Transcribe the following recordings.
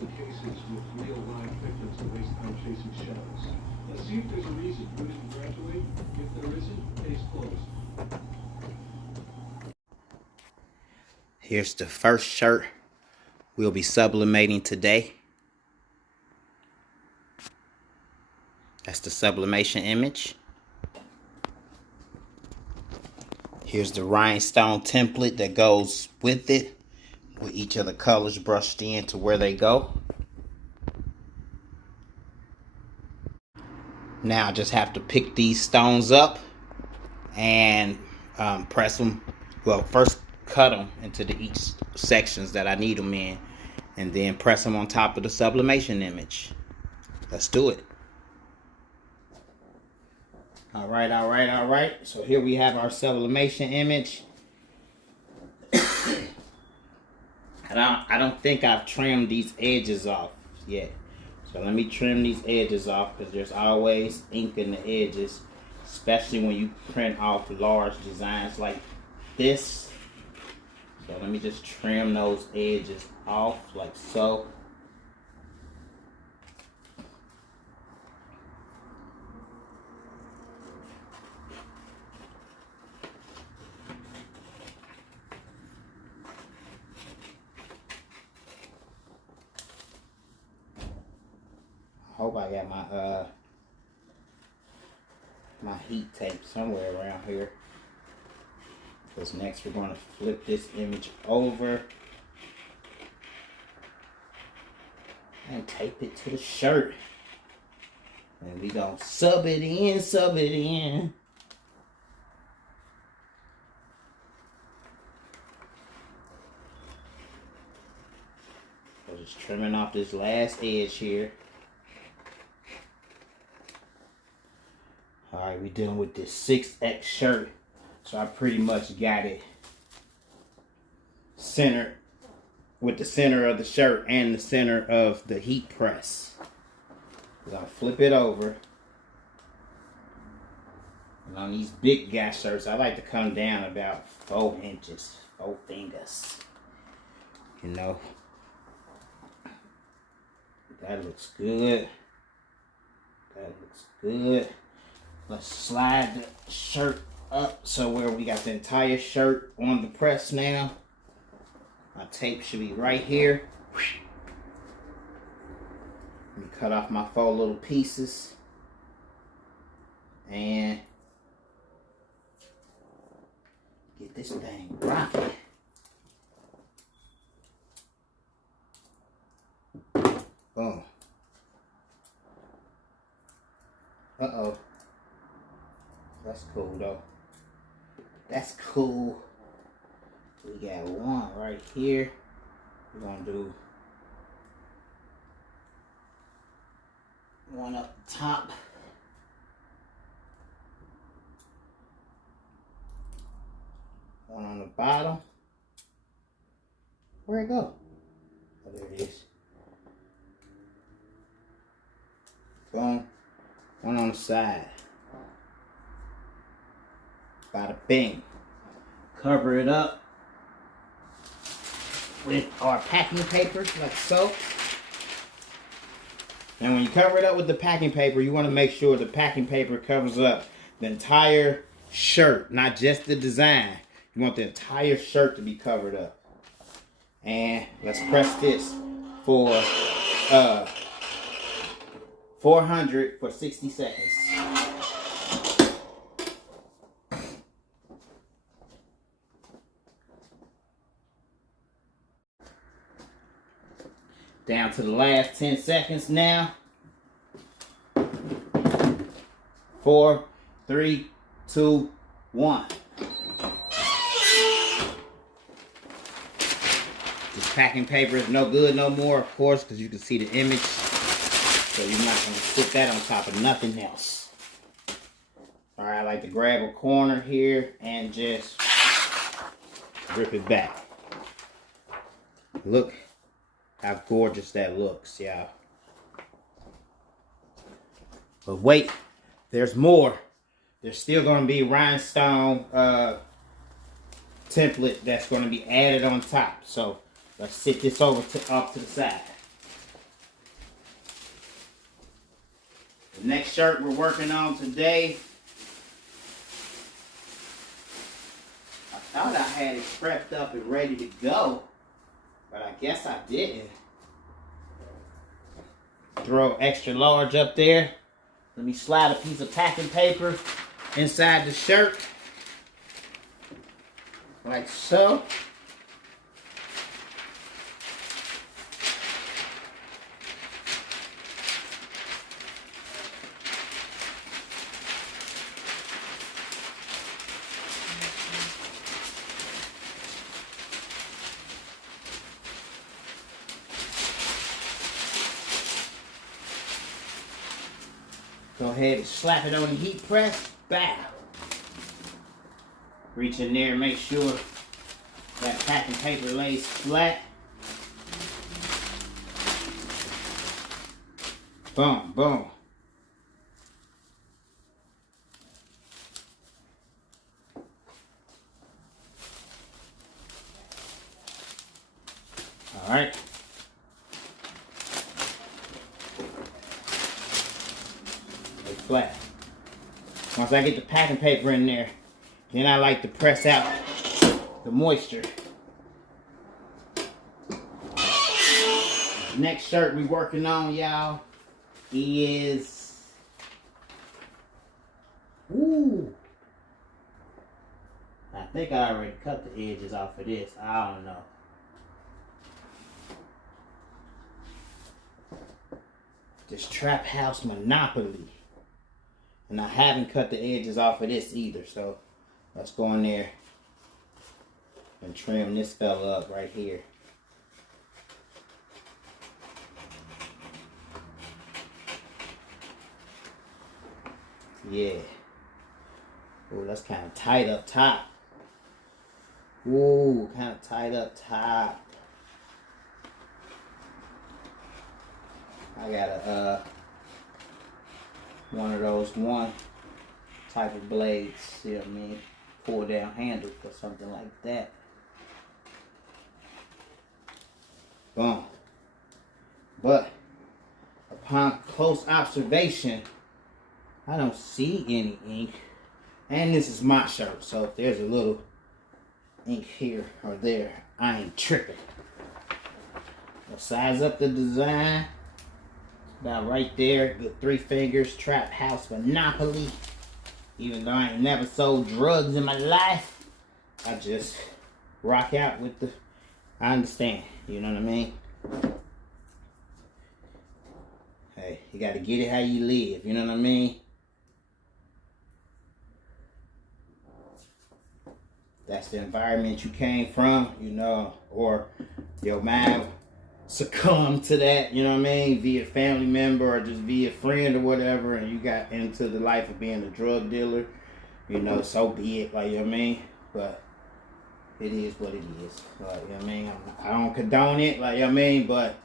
The cases with real live victims to waste time chasing shadows. Let's see if there's a reason you didn't graduate. If there isn't, case closed. Here's the first shirt we'll be sublimating today. That's the sublimation image. Here's the rhinestone template that goes with it, with each of the colors brushed in to where they go. Now I just have to pick these stones up and press them. Well, first cut them into each sections that I need them in, and then press them on top of the sublimation image. Let's do it. All right. So here we have our sublimation image. I don't think I've trimmed these edges off yet. So let me trim these edges off, because there's always ink in the edges, especially when you print off large designs like this. So let me just trim those edges off like so. I hope I got my heat tape somewhere around here. Because next we're going to flip this image over and tape it to the shirt. And we going to sub it in. So just trimming off this last edge here. Alright, we're dealing with this 6X shirt. So I pretty much got it centered with the center of the shirt and the center of the heat press. I'll flip it over. And on these big guy shirts, I like to come down about 4 inches, 4 fingers. You know. That looks good. Let's slide the shirt up so where we got the entire shirt on the press now. My tape should be right here. Let me cut off my 4 little pieces and get this thing rocking. Boom. Uh-oh. That's cool though. That's cool. We got one right here. We're gonna do one up the top. One on the bottom. Where'd it go? Oh, there it is. Boom. One on the side. Bada bing. Cover it up with our packing paper, like so. And when you cover it up with the packing paper, you want to make sure the packing paper covers up the entire shirt, not just the design. You want the entire shirt to be covered up. And let's press this for 400 for 60 seconds. Down to the last 10 seconds now. 4, 3, 2, 1. This packing paper is no good no more, of course, because you can see the image. So you're not going to put that on top of nothing else. Alright, I like to grab a corner here and just rip it back. Look how gorgeous that looks, y'all. But wait, there's more. There's still going to be rhinestone template that's going to be added on top. So let's sit this over off to the side. The next shirt we're working on today, I thought I had it prepped up and ready to go, but I guess I didn't. Throw extra large up there. Let me slide a piece of packing paper inside the shirt, like so. Go ahead and slap it on the heat press. Bow. Reach in there and make sure that packing paper lays flat. Boom, boom. All right. Flat. Once I get the packing paper in there, then I like to press out the moisture. Next shirt we working on, y'all, is I think I already cut the edges off of this. I don't know. This Trap House Monopoly. And I haven't cut the edges off of this either, so let's go in there and trim this fella up right here. Yeah. Oh, that's kind of tight up top. Ooh, kind of tight up top. I got a one of those type of blades, see what I mean, pull down handle or something like that. Boom. But upon close observation, I don't see any ink. And this is my shirt, so if there's a little ink here or there, I ain't tripping. I'll size up the design. About right there, good 3 fingers, Trap House Monopoly. Even though I ain't never sold drugs in my life, I just rock out with the, I understand, you know what I mean? Hey, you gotta get it how you live, you know what I mean? That's the environment you came from, you know, or your mind succumb to that, you know what I mean, via family member or just via friend or whatever, and you got into the life of being a drug dealer, you know, so be it, like, you know what I mean, but it is what it is, like, you know what I mean, I don't condone it, like, you know what I mean, but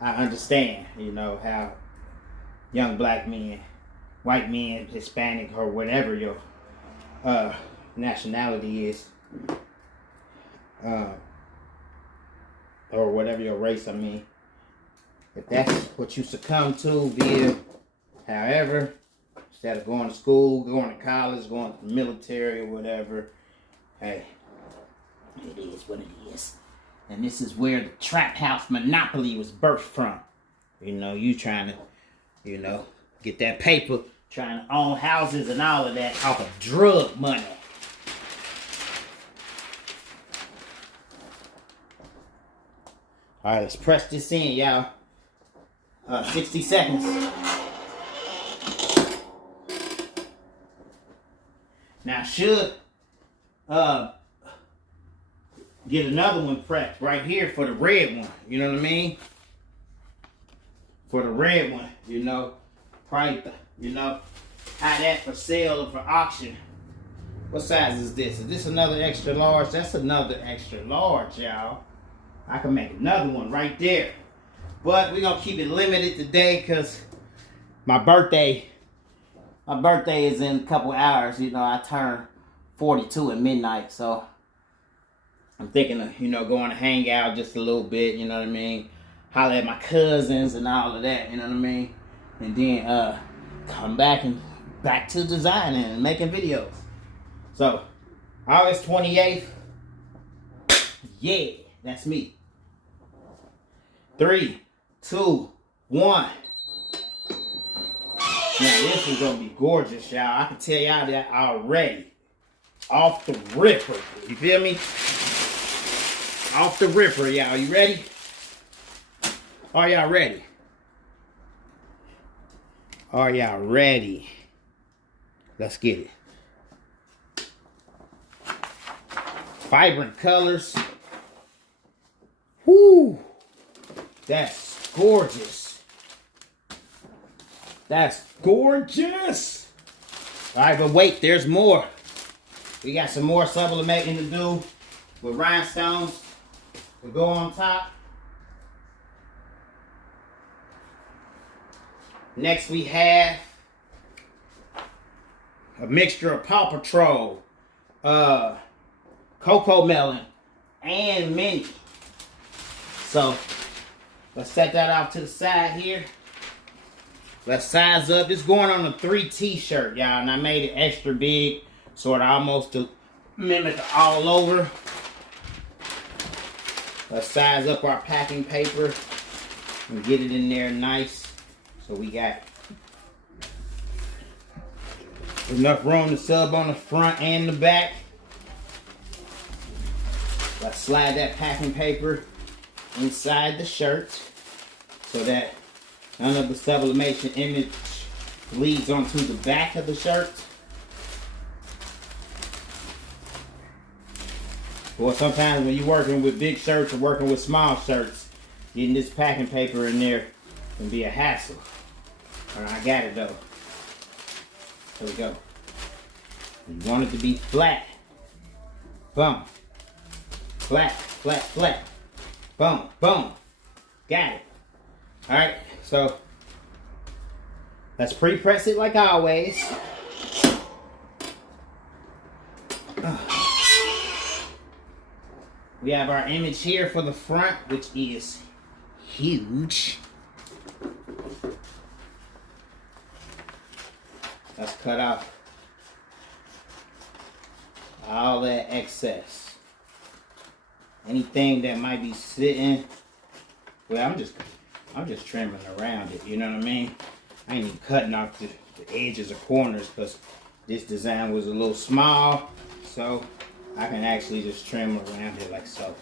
I understand, you know, how young black men, white men, Hispanic, or whatever your nationality is, or whatever your race, I mean, if that's what you succumb to via however, instead of going to school, going to college, going to the military or whatever, hey, it is what it is. And this is where the Trap House Monopoly was birthed from. You know, you trying to, you know, get that paper, trying to own houses and all of that off of drug money. All right, let's press this in, y'all. 60 seconds. Now, I should get another one prepped right here for the red one. You know what I mean? For the red one, you know, probably, you know, have that for sale or for auction. What size is this? Is this another extra large? That's another extra large, y'all. I can make another one right there. But we're gonna keep it limited today because my birthday is in a couple hours. You know, I turn 42 at midnight, so I'm thinking of, you know, going to hang out just a little bit, you know what I mean? Holler at my cousins and all of that, you know what I mean? And then come back to designing and making videos. So, August 28th. Yeah, that's me. 3, 2, 1. Now this is gonna be gorgeous, y'all. I can tell y'all that already. Off the ripper. You feel me? Off the ripper, y'all. You ready? Are y'all ready? Are y'all ready? Let's get it. Vibrant colors. Whoo! That's gorgeous. That's gorgeous. All right, but wait, there's more. We got some more sublimating to do with rhinestones to go on top. Next we have a mixture of Paw Patrol, Cocoa Melon, and Minnie. So let's set that off to the side here. Let's size up. This is going on a 3 t-shirt, y'all, and I made it extra big, sort of almost to mimic the all over. Let's size up our packing paper and get it in there nice. So we got enough room to sub on the front and the back. Let's slide that packing paper inside the shirt so that none of the sublimation image leads onto the back of the shirt. Or sometimes when you're working with big shirts or working with small shirts, getting this packing paper in there can be a hassle. All right, I got it though. There we go. You want it to be flat. Boom. Flat, flat, flat. Boom, boom. Got it. All right, so let's pre-press it like always. We have our image here for the front, which is huge. Let's cut off all that excess. Anything that might be sitting, well, I'm just trimming around it, you know what I mean? I ain't even cutting off the edges or corners because this design was a little small, so I can actually just trim around it like so.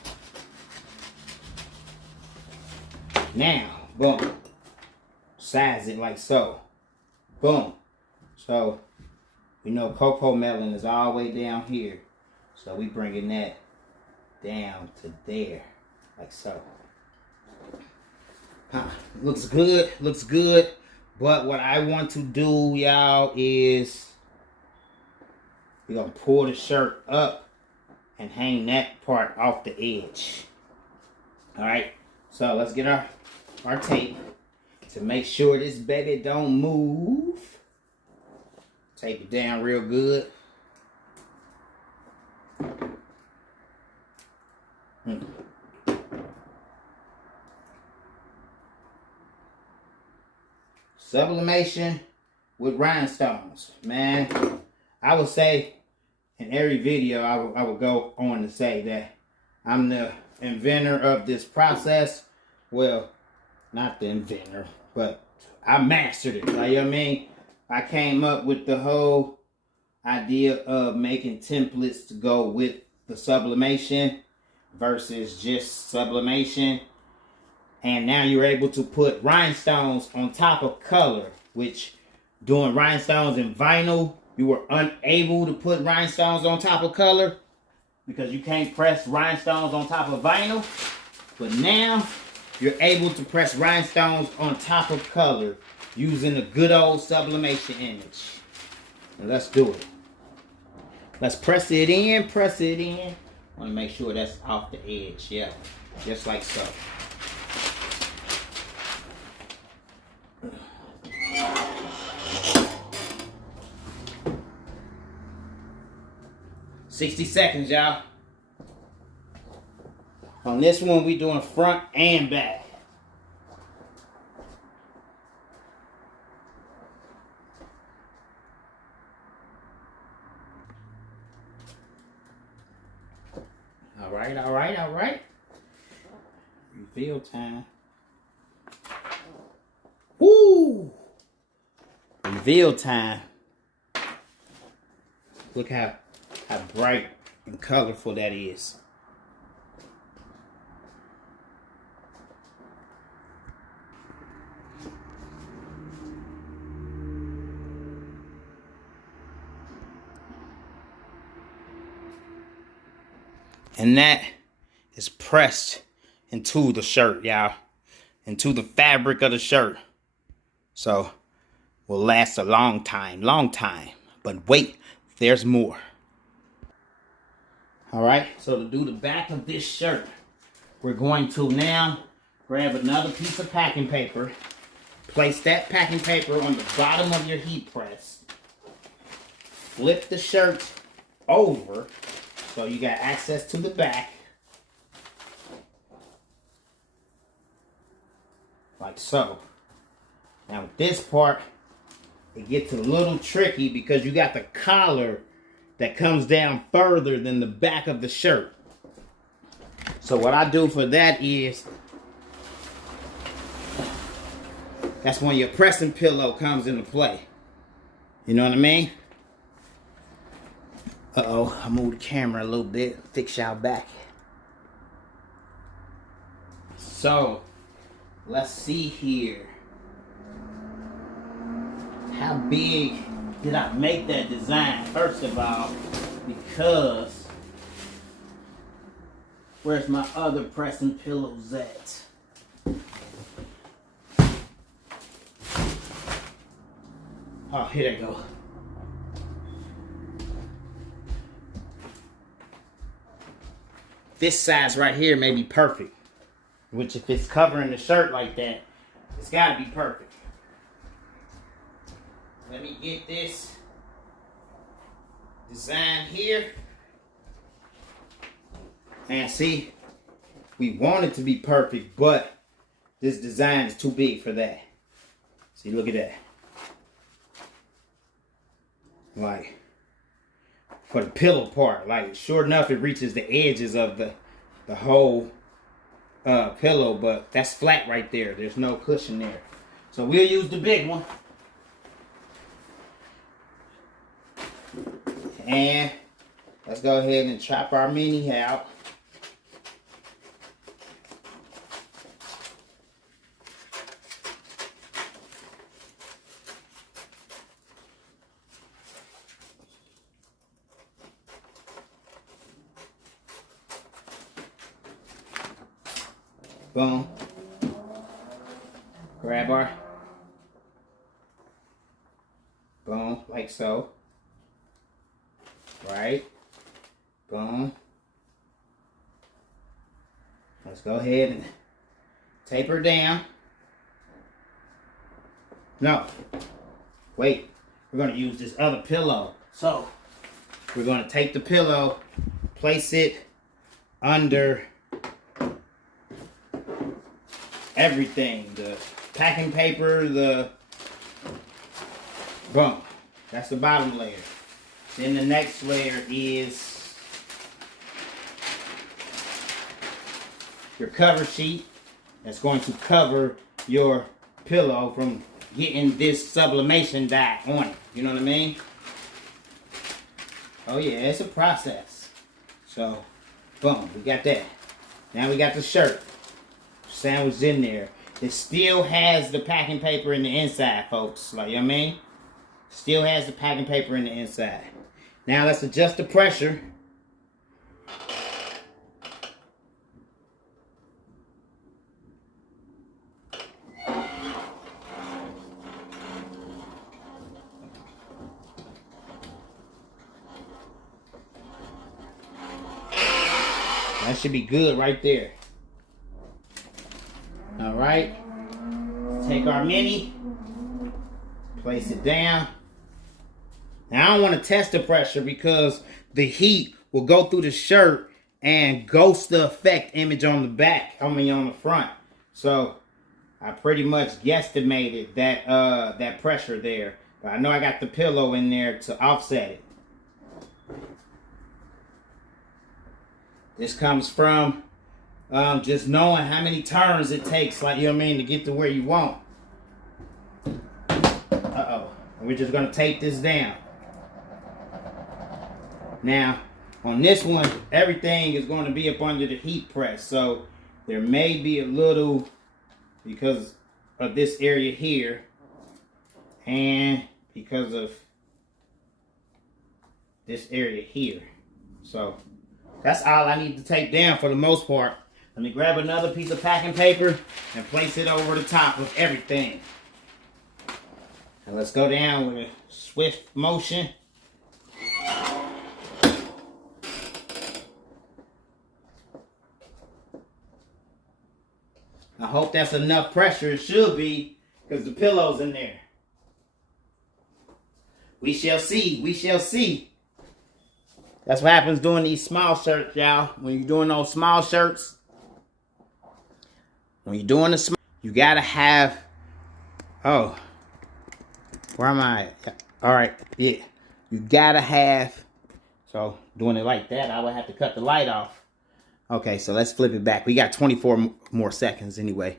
Now, boom, size it like so. Boom. So, you know Cocoa Melon is all the way down here. So we bringing that down to there, like so. Looks good, looks good. But what I want to do, y'all, is we're gonna pull the shirt up and hang that part off the edge. Alright, so let's get our tape to make sure this baby don't move. Tape it down real good. Sublimation with rhinestones, man. I would say in every video I would go on to say that I'm the inventor of this process. Well, not the inventor, but I mastered it. Like, you know what I mean? I came up with the whole idea of making templates to go with the sublimation versus just sublimation. And now you're able to put rhinestones on top of color, which doing rhinestones in vinyl, you were unable to put rhinestones on top of color because you can't press rhinestones on top of vinyl. But now you're able to press rhinestones on top of color using a good old sublimation image. Now let's do it. Let's press it in, press it in. I want to make sure that's off the edge, yeah, just like so. $60 seconds, y'all. On this one, we doing front and back. All right, all right, all right. Reveal time. Woo! Reveal time. Look how bright and colorful that is. And that is pressed into the shirt, y'all. Into the fabric of the shirt. So, will last a long time. But wait, there's more. Alright, so to do the back of this shirt, we're going to now grab another piece of packing paper. Place that packing paper on the bottom of your heat press. Flip the shirt over so you got access to the back. Like so. Now with this part, it gets a little tricky because you got the collar that comes down further than the back of the shirt. So what I do for that is, that's when your pressing pillow comes into play. You know what I mean? Uh-oh, I moved the camera a little bit, fix y'all back. So, let's see here. How big did I make that design? First of all, because where's my other pressing pillows at? Oh, here they go. This size right here may be perfect. Which if it's covering the shirt like that, it's gotta be perfect. Let me get this design here. And see, we want it to be perfect, but this design is too big for that. See, look at that. Like, for the pillow part, like, sure enough, it reaches the edges of the whole pillow, but that's flat right there. There's no cushion there. So we'll use the big one. And let's go ahead and chop our mini out. Boom. Grab our, boom, like so. Right. Boom. Let's go ahead and taper down. No. Wait. We're going to use this other pillow. So, we're going to take the pillow, place it under everything. The packing paper, the... Boom. That's the bottom layer. Then the next layer is your cover sheet. That's going to cover your pillow from getting this sublimation dye on it. You know what I mean? Oh yeah, it's a process. So, boom, we got that. Now we got the shirt sandwiched in there. It still has the packing paper in the inside, folks. Like, you know what I mean? Still has the packing paper in the inside. Now let's adjust the pressure. That should be good right there. All right. Take our mini, place it down. Now I don't want to test the pressure because the heat will go through the shirt and ghost the effect image on the back, on the front. So I pretty much guesstimated that that pressure there. But I know I got the pillow in there to offset it. This comes from just knowing how many turns it takes, like, you know what I mean, to get to where you want. Uh-oh. We're just gonna tape this down. Now, on this one, everything is going to be up under the heat press, so there may be a little, because of this area here, and because of this area here. So that's all I need to tape down for the most part. Let me grab another piece of packing paper and place it over the top of everything. And let's go down with a swift motion. I hope that's enough pressure. It should be, because the pillow's in there. We shall see. We shall see. That's what happens doing these small shirts, y'all. When you're doing those small shirts, when you're doing the small, you gotta have, oh, where am I at? All right, yeah. You gotta have, so doing it like that, I would have to cut the light off. Okay, so let's flip it back. We got 24 more seconds anyway.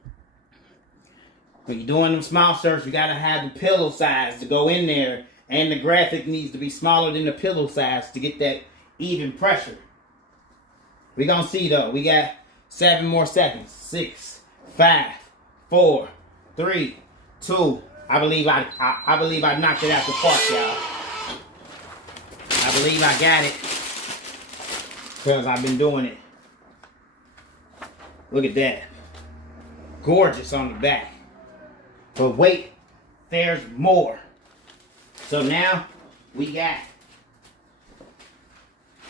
When you're doing them small shirts, you gotta have the pillow size to go in there, and the graphic needs to be smaller than the pillow size to get that even pressure. We gonna see though. We got 7 more seconds. 6, 5, 4, 3, 2. I believe I knocked it out the park, y'all. I believe I got it, because I've been doing it. Look at that. Gorgeous on the back. But wait, there's more. So now we got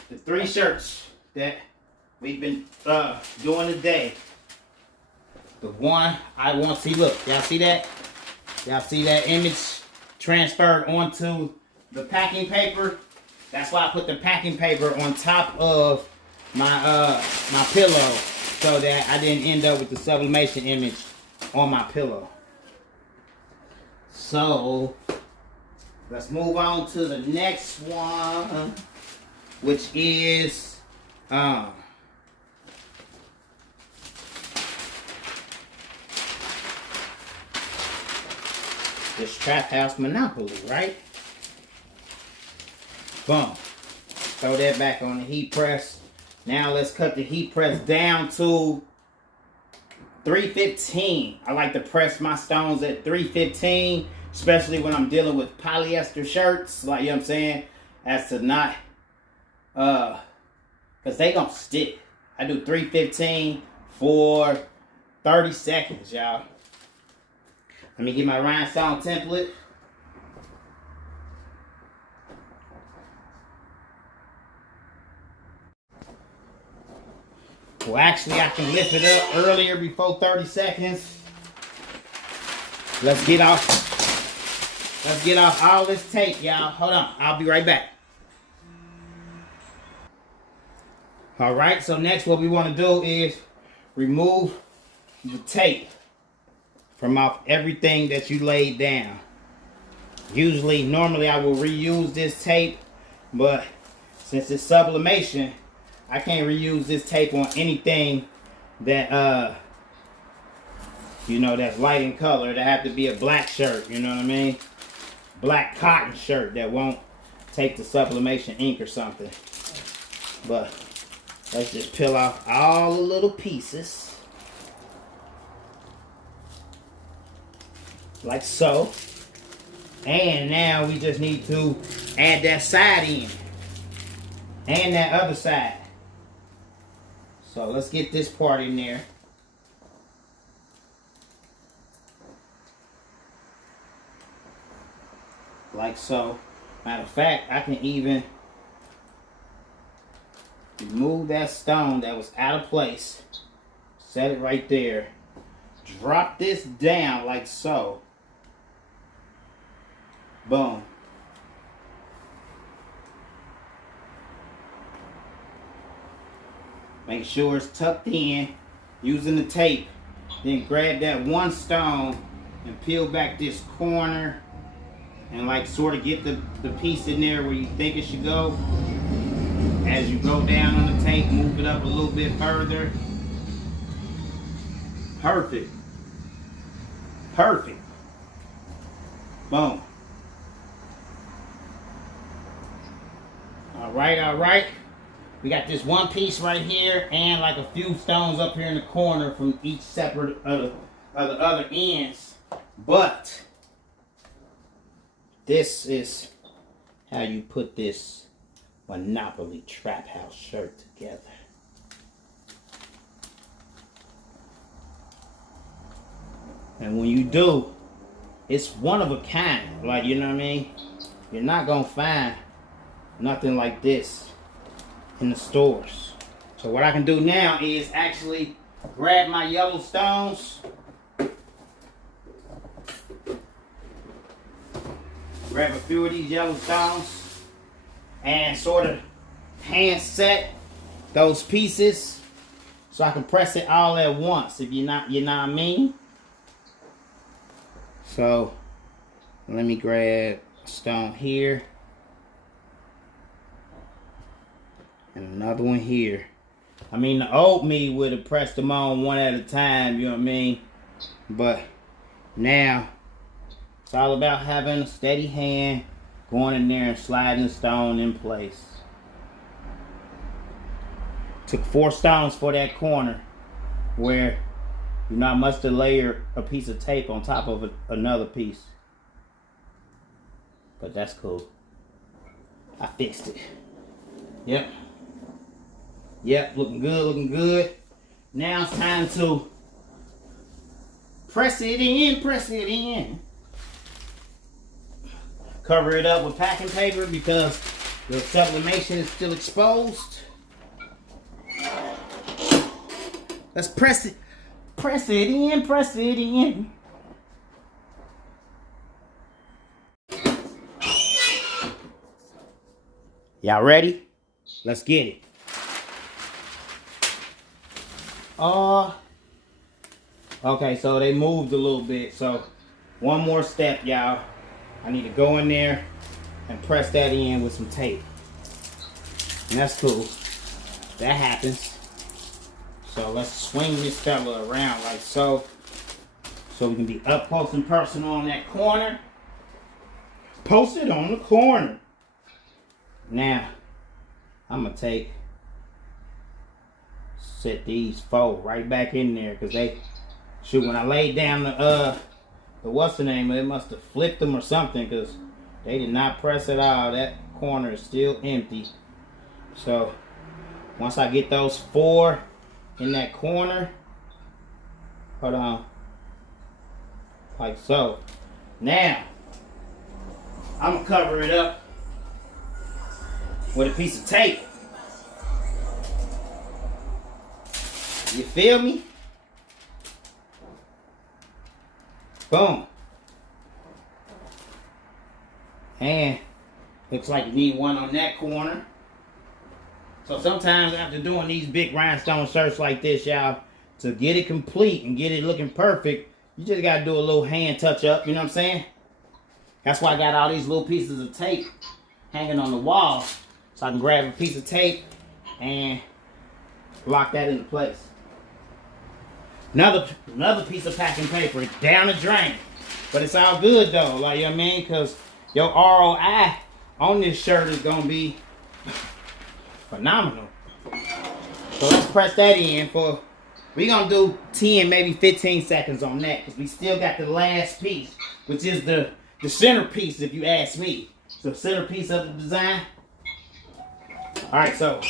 the 3 shirts that we've been doing today. The one I want to see, look, y'all see that? Y'all see that image transferred onto the packing paper? That's why I put the packing paper on top of my my pillow, so that I didn't end up with the sublimation image on my pillow. So let's move on to the next one, which is this Trap House Monopoly, right? Boom. Throw that back on the heat press. Now let's cut the heat press down to 315. I like to press my stones at 315, especially when I'm dealing with polyester shirts, like, you know what I'm saying, as to not, because they gonna stick. I do 315 for 30 seconds, y'all. Let me get my Rhinestone template. Well, actually, I can lift it up earlier before 30 seconds. Let's get off all this tape, y'all. Hold on, I'll be right back. All right, so next what we want to do is remove the tape from off everything that you laid down. Normally I will reuse this tape, but since it's sublimation, I can't reuse this tape on anything that, you know, that's light in color. That have to be a black shirt, you know what I mean? Black cotton shirt that won't take the sublimation ink or something. But let's just peel off all the little pieces. Like so. And now we just need to add that side in. And that other side. So let's get this part in there. Like so. Matter of fact, I can even remove that stone that was out of place. Set it right there. Drop this down like so. Boom. Make sure it's tucked in using the tape. Then grab that one stone and peel back this corner and like sort of get the piece in there where you think it should go. as you go down on the tape, move it up a little bit further. Perfect. Perfect. Boom. All right. We got this one piece right here and like a few stones up here in the corner from each separate of the other ends. But this is how you put this Monopoly Trap House shirt together. And when you do, it's one of a kind. Like, you know what I mean? You're not gonna find nothing like this in the stores. So what I can do now is actually grab my yellow stones, grab a few of these yellow stones, and sort of hand set those pieces so I can press it all at once. If you know what I mean. So let me grab a stone here. And another one here. I mean, the old me would have pressed them on one at a time, you know what I mean? But now, it's all about having a steady hand, going in there and sliding the stone in place. Took 4 stones for that corner where you know I must have layered a piece of tape on top of another piece. But that's cool. I fixed it. Yep. Yep, looking good. Now it's time to press it in. Cover it up with packing paper because the sublimation is still exposed. Let's press it in. Y'all ready? Let's get it. Okay, so they moved a little bit. So one more step, y'all. I need to go in there and press that in with some tape. And that's cool. That happens. So let's swing this fella around like so. So we can be up close and personal on that corner. Post it on the corner. Now, I'm gonna set these 4 right back in there because when I laid down the what's the name, it must have flipped them or something because they did not press at all. That corner is still empty. So once I get those 4 in that corner, hold on, like so. Now I'm gonna cover it up with a piece of tape. You feel me? Boom. And looks like you need one on that corner. So sometimes after doing these big rhinestone shirts like this, y'all, to get it complete and get it looking perfect, you just gotta do a little hand touch up, you know what I'm saying? That's why I got all these little pieces of tape hanging on the wall. So I can grab a piece of tape and lock that into place. Another piece of packing paper down the drain. But it's all good though, like, you know what I mean? Because your ROI on this shirt is gonna be phenomenal. So let's press that in for, we're gonna do 10, maybe 15 seconds on that because we still got the last piece, which is the centerpiece if you ask me. So centerpiece of the design. All right, so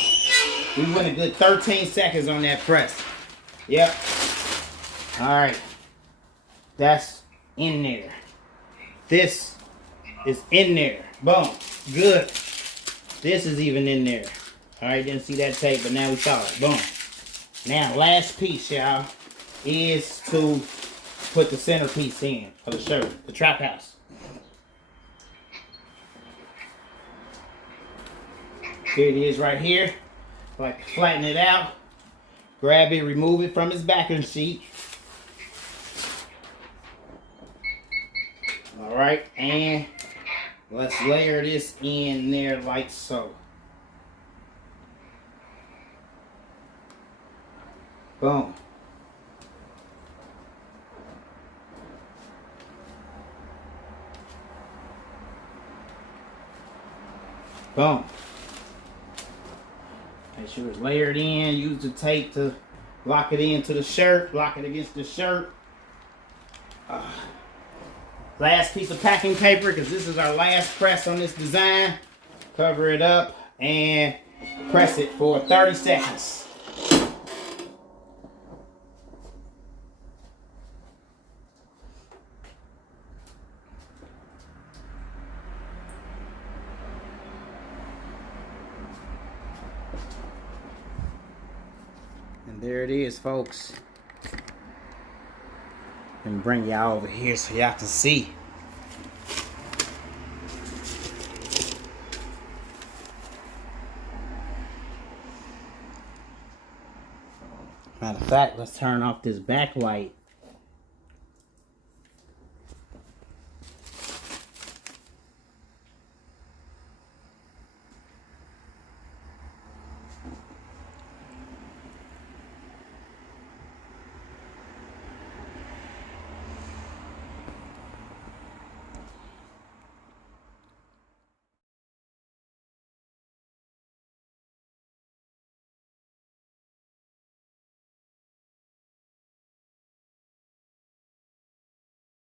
we went a good 13 seconds on that press. Yep. All right, that's in there. This is in there. Boom, good. This is even in there. All right, didn't see that tape, but now we saw it. Boom. Now, last piece, y'all, is to put the centerpiece in for the shirt, the trap house. Here it is right here. Like to flatten it out. Grab it, remove it from its backing sheet. All right, and let's layer this in there like so. Boom. Boom. Make sure it's layered in. Use the tape to lock it into the shirt. Lock it against the shirt. Last piece of packing paper, because this is our last press on this design. Cover it up and press it for 30 seconds. And there it is, folks. And bring y'all over here so y'all can see. Matter of fact, let's turn off this backlight.